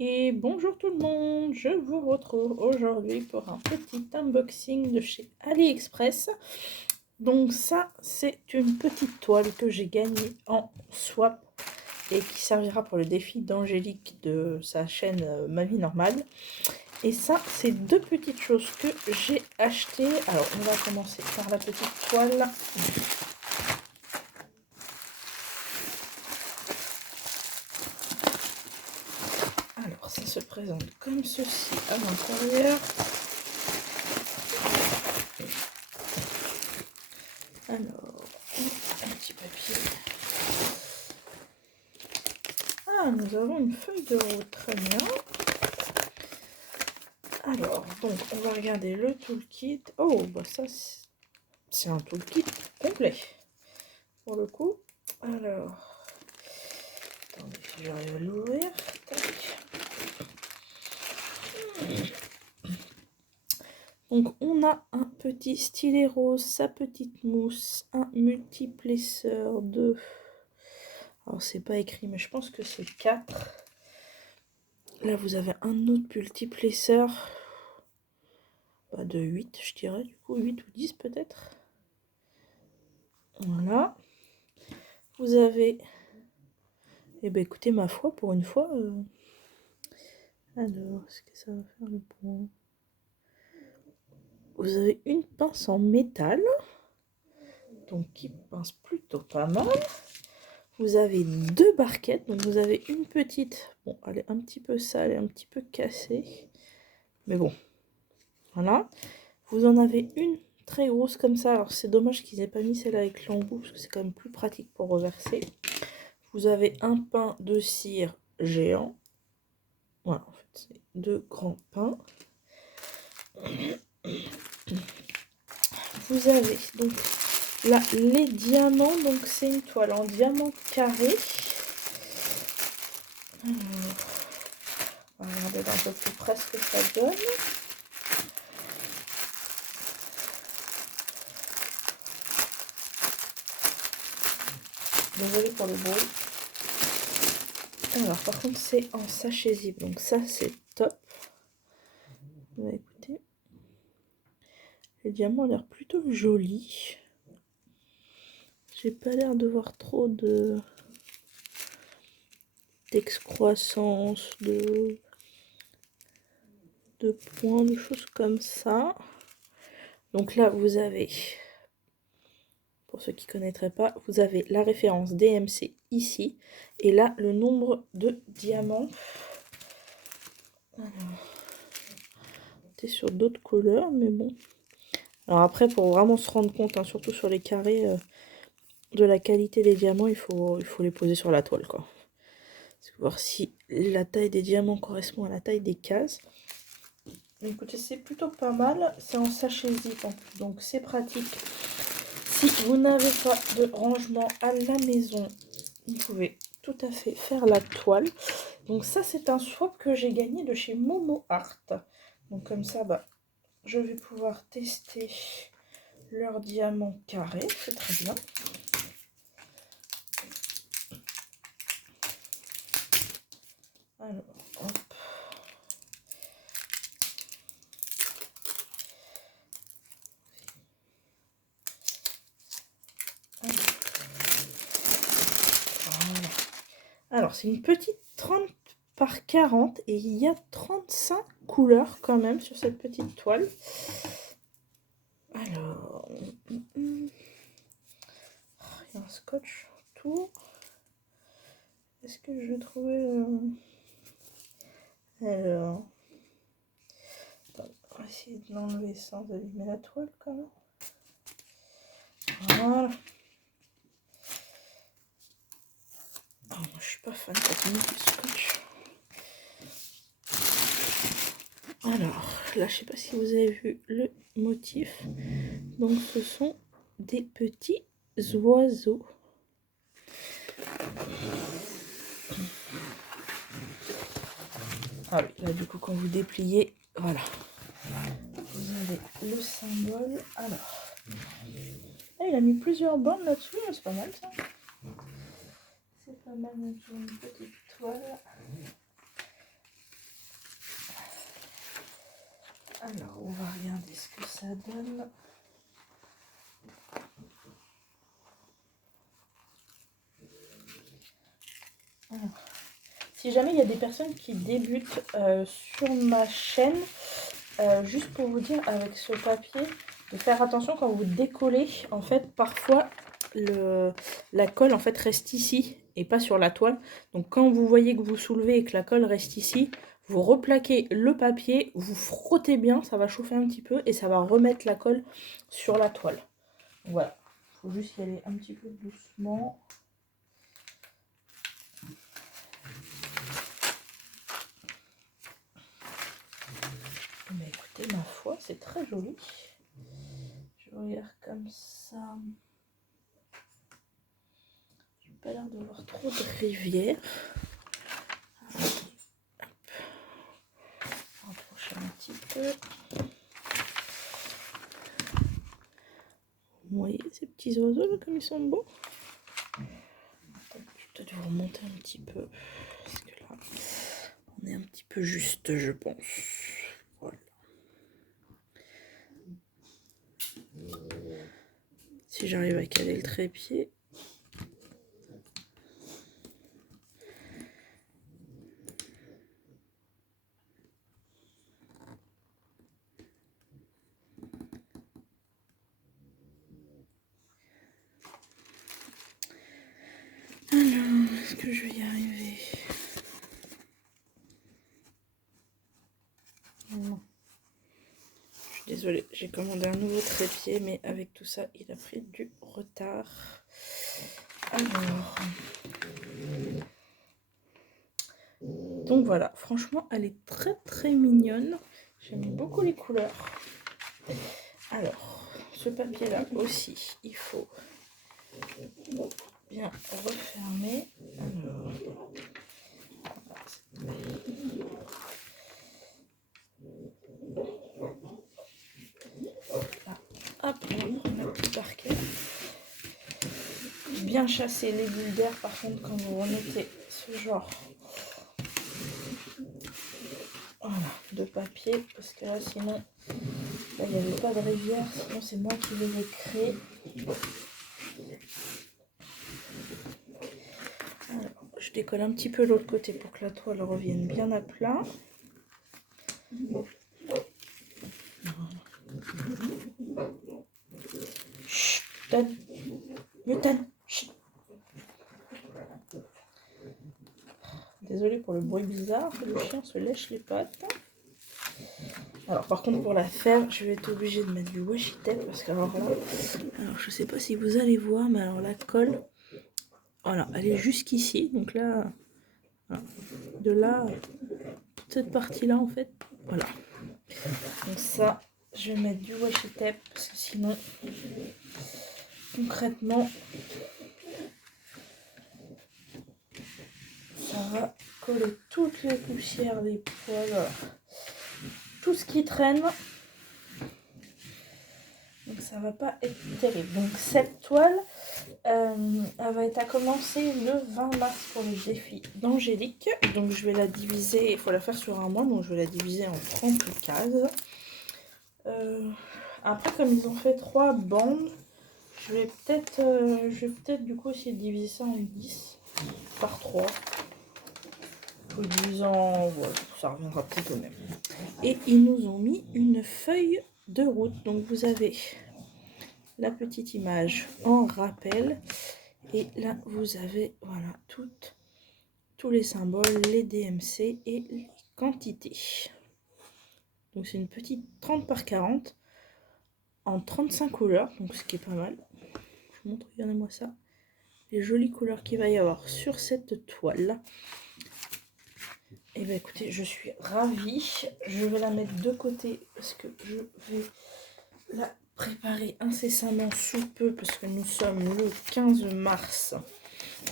Et bonjour tout le monde, je vous retrouve aujourd'hui pour un petit unboxing de chez AliExpress. Donc ça, c'est une petite toile que j'ai gagnée en swap et qui servira pour le défi d'Angélique de sa chaîne Ma Vie Normale. Et ça, c'est deux petites choses que j'ai achetées. Alors, on va commencer par la petite toile. Alors, ça se présente comme ceci à l'intérieur. Alors, un petit papier. Ah, nous avons une feuille de route, très bien. Alors, donc, on va regarder le toolkit. Oh, bah ça, c'est un toolkit complet, pour le coup. Alors, attendez, si j'arrive à l'ouvrir. Donc, on a un petit stylet rose, sa petite mousse, un multiplesseur de... Alors, c'est pas écrit, mais je pense que c'est 4. Là, vous avez un autre multiplesseur de 8, je dirais, du coup, 8 ou 10 peut-être. Voilà. Vous avez... Eh bien, écoutez, ma foi, pour une fois... Alors, est-ce que ça va faire le point? Vous avez une pince en métal, donc qui pince plutôt pas mal. Vous avez deux barquettes, donc vous avez une petite... Bon, elle est un petit peu sale et un petit peu cassée. Mais bon, voilà. Vous en avez une très grosse comme ça. Alors, c'est dommage qu'ils aient pas mis celle avec l'embout, parce que c'est quand même plus pratique pour reverser. Vous avez un pain de cire géant. Voilà, en fait, c'est deux grands pains. Vous avez donc là les diamants, donc c'est une toile en diamant carré. Alors, on va regarder d'un peu plus près ce que ça donne. Désolée pour le bruit. Alors par contre c'est en sachet zip, donc ça c'est top. Bah, écoutez, les diamants ont l'air plutôt jolis. J'ai pas l'air de voir trop d'excroissance, de points, de choses comme ça. Donc là vous avez, pour ceux qui ne connaîtraient pas, vous avez la référence DMC ici et là le nombre de diamants. Alors, sur d'autres couleurs, mais bon. Alors après, pour vraiment se rendre compte, hein, surtout sur les carrés, de la qualité des diamants, il faut les poser sur la toile, quoi. Voir si la taille des diamants correspond à la taille des cases. Mais écoutez, c'est plutôt pas mal. C'est en sachet zip, donc c'est pratique. Si vous n'avez pas de rangement à la maison, vous pouvez tout à fait faire la toile. Donc ça, c'est un swap que j'ai gagné de chez Momo Art. Donc comme ça, bah, je vais pouvoir tester leur diamant carré, c'est très bien. Alors, hop. Voilà. Alors, c'est une petite 30 par 40 et il y a 35 couleurs quand même sur cette petite toile. Alors, il y a un scotch autour. Est-ce que je vais trouver... Alors, on va essayer de l'enlever sans abîmer la toile quand même. Voilà. Oh, je suis pas fan de cette mousse de scotch. Alors, là, je sais pas si vous avez vu le motif. Donc, ce sont des petits oiseaux. Ah oui, là, du coup, quand vous dépliez, voilà. Vous avez le symbole. Alors, là, il a mis plusieurs bandes là-dessus, c'est pas mal ça. C'est pas mal même sur une petite toile. Alors, on va regarder ce que ça donne. Alors, si jamais il y a des personnes qui débutent sur ma chaîne, juste pour vous dire avec ce papier, de faire attention quand vous décollez. En fait, parfois, la colle en fait reste ici et pas sur la toile. Donc quand vous voyez que vous soulevez et que la colle reste ici, vous replaquez le papier, vous frottez bien, ça va chauffer un petit peu et ça va remettre la colle sur la toile. Voilà, il faut juste y aller un petit peu doucement. Mais écoutez, ma foi, c'est très joli. Je regarde comme ça. J'ai pas l'air de voir trop de rivières. On va approcher un petit peu. Vous voyez ces petits oiseaux là, comme ils sont beaux. Je vais peut-être vous remonter un petit peu. Parce que là, on est un petit peu juste, je pense. Voilà. Si j'arrive à caler le trépied. Alors, est-ce que je vais y arriver? Non. Je suis désolée, j'ai commandé un nouveau trépied, mais avec tout ça, il a pris du retard. Alors... Donc voilà, franchement, elle est très très mignonne. J'aime beaucoup les couleurs. Alors, ce papier-là aussi, il faut bien refermer. Alors, là, hop, on prend le petit parquet. Bien chasser les bulles d'air, par contre, quand vous remettez ce genre de papier, parce que là, sinon, là, il n'y avait pas de rivière, sinon c'est moi qui les ai créés. Alors, je décolle un petit peu l'autre côté pour que la toile revienne bien à plat. Chut, donne, me donne, chut. Désolée pour le bruit bizarre, le chien se lèche les pattes. Alors par contre pour la faire, je vais être obligée de mettre du washi tape parce que alors là, alors je sais pas si vous allez voir, mais alors la colle, voilà, elle est jusqu'ici, donc là, voilà, de là, toute cette partie là en fait, voilà. Donc ça, je vais mettre du washi tape parce que sinon, concrètement, ça va coller toutes les poussières, les poils, tout ce qui traîne. Donc ça va pas être terrible. Donc cette toile, elle va être à commencer le 20 mars pour le défi d'Angélique. Donc je vais la diviser, il faut la faire sur un mois, donc je vais la diviser en 30 cases. Après comme ils ont fait 3 bandes, je vais peut-être du coup essayer de diviser ça en 10 par 3. Je le divise en... voilà, ça reviendra peut-être au même. Et ils nous ont mis une feuille de route. Donc vous avez la petite image en rappel. Et là, vous avez voilà tous les symboles, les DMC et les quantités. Donc c'est une petite 30 par 40 en 35 couleurs, donc ce qui est pas mal. Je vous montre, regardez-moi ça. Les jolies couleurs qu'il va y avoir sur cette toile. Et bien écoutez, je suis ravie. Je vais la mettre de côté parce que je vais la préparer incessamment sous peu parce que nous sommes le 15 mars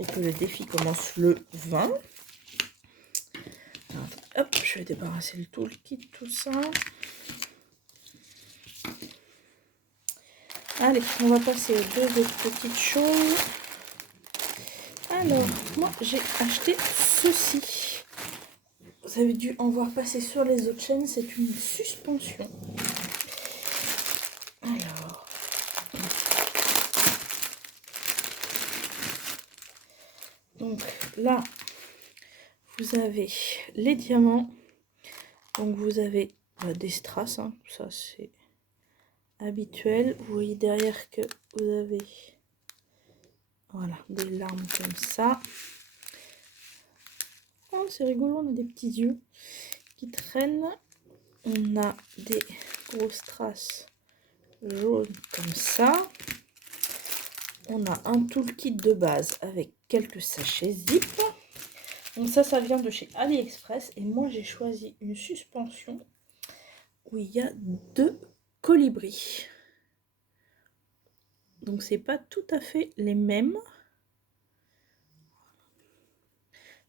et que le défi commence le 20. Hop, je vais débarrasser le toolkit, tout ça. Allez, on va passer aux deux autres petites choses. Alors, moi j'ai acheté ceci. vous avez dû en voir passer sur les autres chaînes, c'est une suspension. Alors, donc là, vous avez les diamants. Donc vous avez des strass, hein, ça c'est habituel. Vous voyez derrière que vous avez voilà, des larmes comme ça. Oh, c'est rigolo, on a des petits yeux qui traînent. On a des gros strass jaunes comme ça. On a un toolkit de base avec quelques sachets zip. Donc ça vient de chez AliExpress. Et moi, j'ai choisi une suspension où il y a 2 colibris. Donc c'est pas tout à fait les mêmes.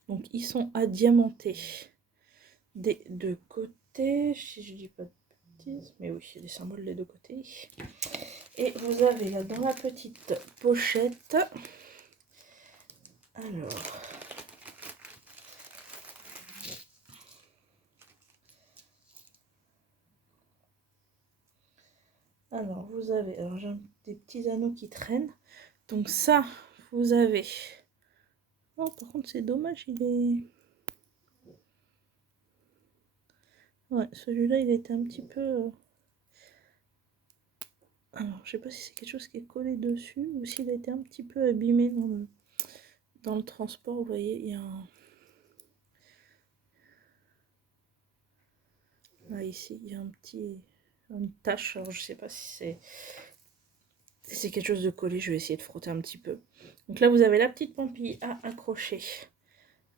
Donc ils sont à diamanter des 2 côtés, si je dis pas de bêtises, mais oui, il y a des symboles des 2 côtés. Et vous avez là dans la petite pochette, alors vous avez, alors j'ai des petits anneaux qui traînent. Donc ça, vous avez, oh par contre c'est dommage, il est, ouais, celui-là il était un petit peu, alors je sais pas si c'est quelque chose qui est collé dessus ou s'il a été un petit peu abîmé dans le transport. Vous voyez, il y a un, là ici il y a une tache. Alors je sais pas si c'est quelque chose de collé. Je vais essayer de frotter un petit peu. Donc là vous avez la petite pampille à accrocher,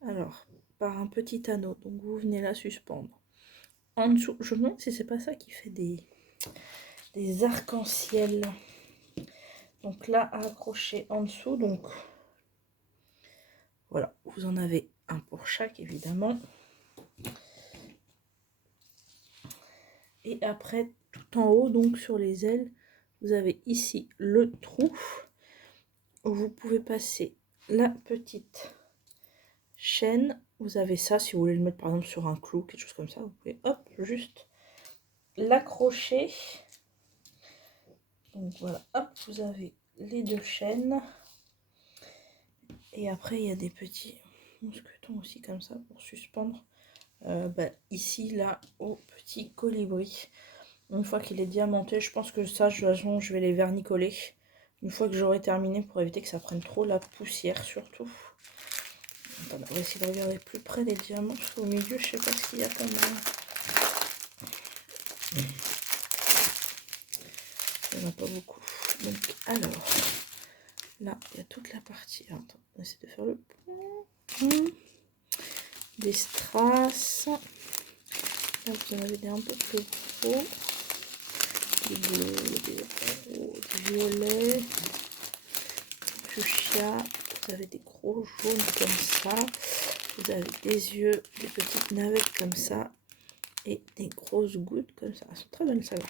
alors par un petit anneau. Donc vous venez la suspendre en dessous. Je me demande si c'est pas ça qui fait des arcs-en-ciel. Donc là à accrocher en dessous. Donc voilà, vous en avez un pour chaque évidemment. Et après, tout en haut, donc sur les ailes, vous avez ici le trou où vous pouvez passer la petite chaîne. Vous avez ça, si vous voulez le mettre par exemple sur un clou, quelque chose comme ça, vous pouvez hop, juste l'accrocher. Donc voilà, hop, vous avez les 2 chaînes. Et après, il y a des petits mousquetons aussi comme ça pour suspendre ici, là, au petit colibri. Une fois qu'il est diamanté, je pense que ça, de toute façon, je vais les vernicoler une fois que j'aurai terminé pour éviter que ça prenne trop la poussière, surtout. Attendez, on va essayer de regarder plus près les diamants. Au milieu, je sais pas ce qu'il y a comme... Il n'y en a pas beaucoup. Donc, alors, là, il y a toute la partie... Alors, attends, on va essayer de faire le point. Des strass. Là, vous en avez des un peu plus gros. Des bleus, des rouges, des violets, des fuchsia. Vous avez des gros jaunes comme ça. Vous avez des yeux, des petites navettes comme ça. Et des grosses gouttes comme ça. Elles sont très belles celles-là.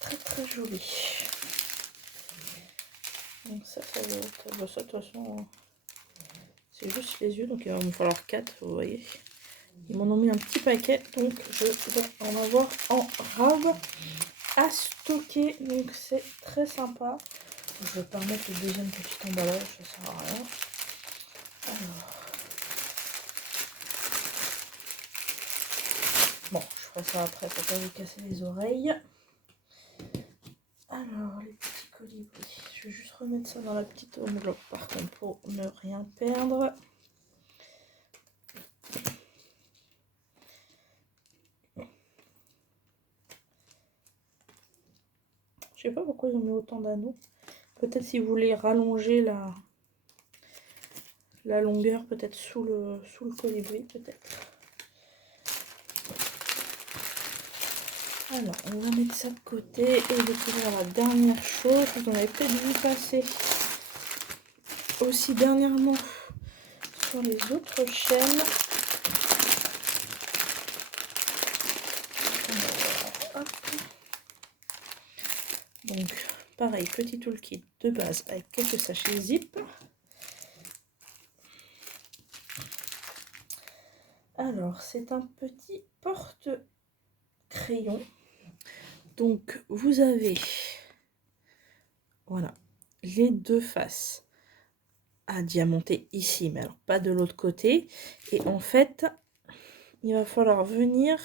Très très jolies. Donc ça va être... ça de toute façon, c'est juste les yeux. Donc il va me falloir 4, vous voyez. Ils m'en ont mis un petit paquet. Donc je vais en avoir en rave à stocker. Donc c'est très sympa. Je vais pas remettre le deuxième petit emballage, ça sert à rien. Alors. Bon, je ferai ça après pour pas vous casser les oreilles. Alors, les petits colibris. Je vais juste remettre ça dans la petite enveloppe par contre pour ne rien perdre. Je sais pas pourquoi ils ont mis autant d'anneaux. Peut-être si vous voulez rallonger la longueur, peut-être sous le colibri, peut-être. Alors, on va mettre ça de côté et découvrir la dernière chose. Vous en avez peut-être vu passer aussi dernièrement sur les autres chaînes. Donc, pareil, petit toolkit de base avec quelques sachets zip. Alors, Alors, c'est un petit porte-crayon. Donc, vous avez, voilà, les deux faces à diamanter ici, mais alors pas de l'autre côté. Et en fait, il va falloir venir,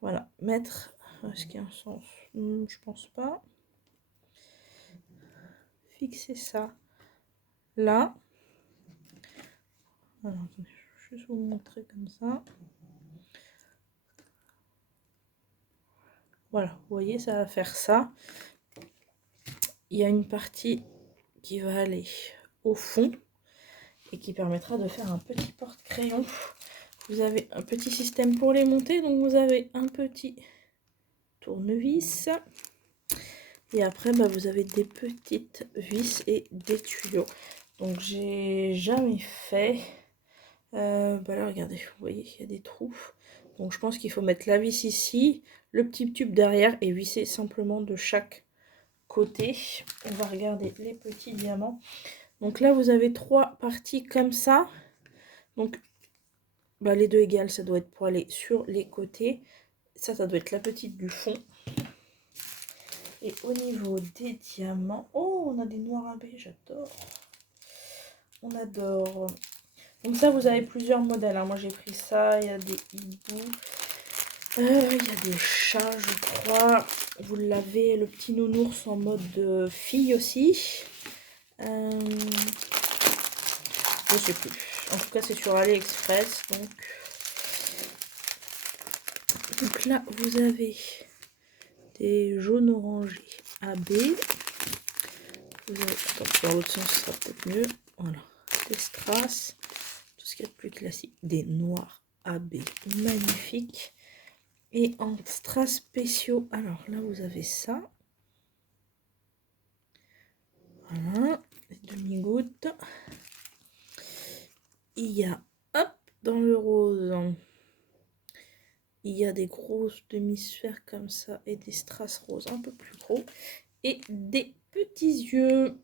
voilà, mettre, est-ce qu'il y a un sens? Je pense pas. Fixer ça là. Alors, attendez, je vais juste vous montrer comme ça. Voilà, vous voyez, ça va faire ça. Il y a une partie qui va aller au fond et qui permettra de faire un petit porte-crayon. Vous avez un petit système pour les monter, donc vous avez un petit tournevis. Et après, bah, vous avez des petites vis et des tuyaux. Donc, j'ai jamais fait. Bah là, regardez, vous voyez qu'il y a des trous. Donc, je pense qu'il faut mettre la vis ici, le petit tube derrière et visser simplement de chaque côté. On va regarder les petits diamants. Donc là, vous avez 3 parties comme ça. Donc, bah, les deux égales, ça doit être pour aller sur les côtés. Ça doit être la petite du fond. Et au niveau des diamants, oh, on a des noirs à baie, j'adore. On adore. Donc ça, vous avez plusieurs modèles. Moi, j'ai pris ça. Il y a des hiboux. Il y a des chats, je crois. Vous l'avez, le petit nounours en mode fille aussi. Je sais plus. En tout cas, c'est sur AliExpress. Donc là, vous avez des jaunes orangés AB. Vous avez, attends, dans l'autre sens, ce sera peut-être mieux. Voilà, des strass, tout ce qu'il y a de plus classique. Des noirs AB, magnifiques. Et en strass spéciaux, alors là, vous avez ça. Voilà, les demi-gouttes. Il y a, hop, dans le rose, il y a des grosses demi-sphères comme ça et des strass roses un peu plus gros. Et des petits yeux.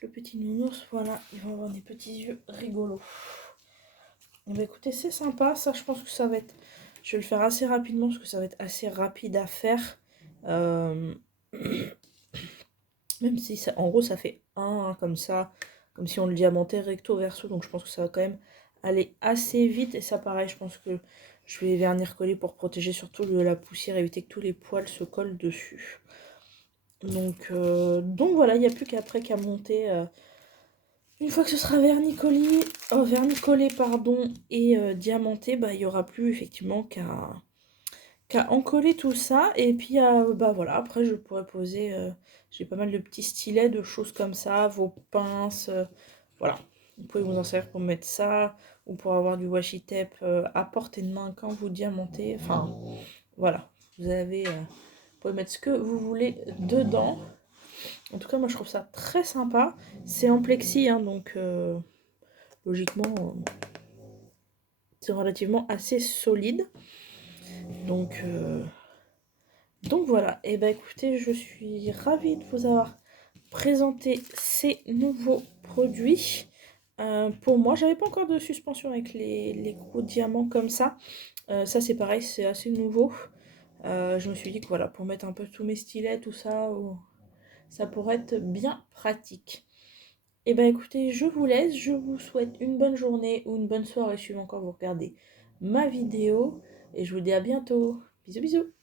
Le petit nounours, voilà, ils vont avoir des petits yeux rigolos. Et bah écoutez, c'est sympa. Ça, je pense que ça va être... Je vais le faire assez rapidement parce que ça va être assez rapide à faire. Même si, ça, en gros, ça fait un comme ça. Comme si on le diamantait recto verso. Donc je pense que ça va quand même aller assez vite. Et ça, pareil, je pense que je vais vernir coller pour protéger surtout de la poussière. Éviter que tous les poils se collent dessus. Donc voilà, il n'y a plus qu'après qu'à monter... Une fois que ce sera vernicolé pardon, et diamanté, bah, il n'y aura plus effectivement qu'à encoller tout ça. Et puis bah voilà, après je pourrais poser, j'ai pas mal de petits stylets, de choses comme ça, vos pinces, voilà. Vous pouvez vous en servir pour mettre ça, ou pour avoir du washi tape à portée de main quand vous diamantez. Enfin, voilà, vous pouvez mettre ce que vous voulez dedans. En tout cas, moi je trouve ça très sympa. C'est en plexi, hein, donc logiquement, c'est relativement assez solide. Donc voilà. Et bah écoutez, je suis ravie de vous avoir présenté ces nouveaux produits. Pour moi, j'avais pas encore de suspension avec les gros diamants comme ça. Ça c'est pareil, c'est assez nouveau. Je me suis dit que voilà, pour mettre un peu tous mes stylets, tout ça, ça pourrait être bien pratique. Et bah écoutez, je vous laisse, je vous souhaite une bonne journée ou une bonne soirée suivant quand vous regardez ma vidéo. Et je vous dis à bientôt. Bisous bisous.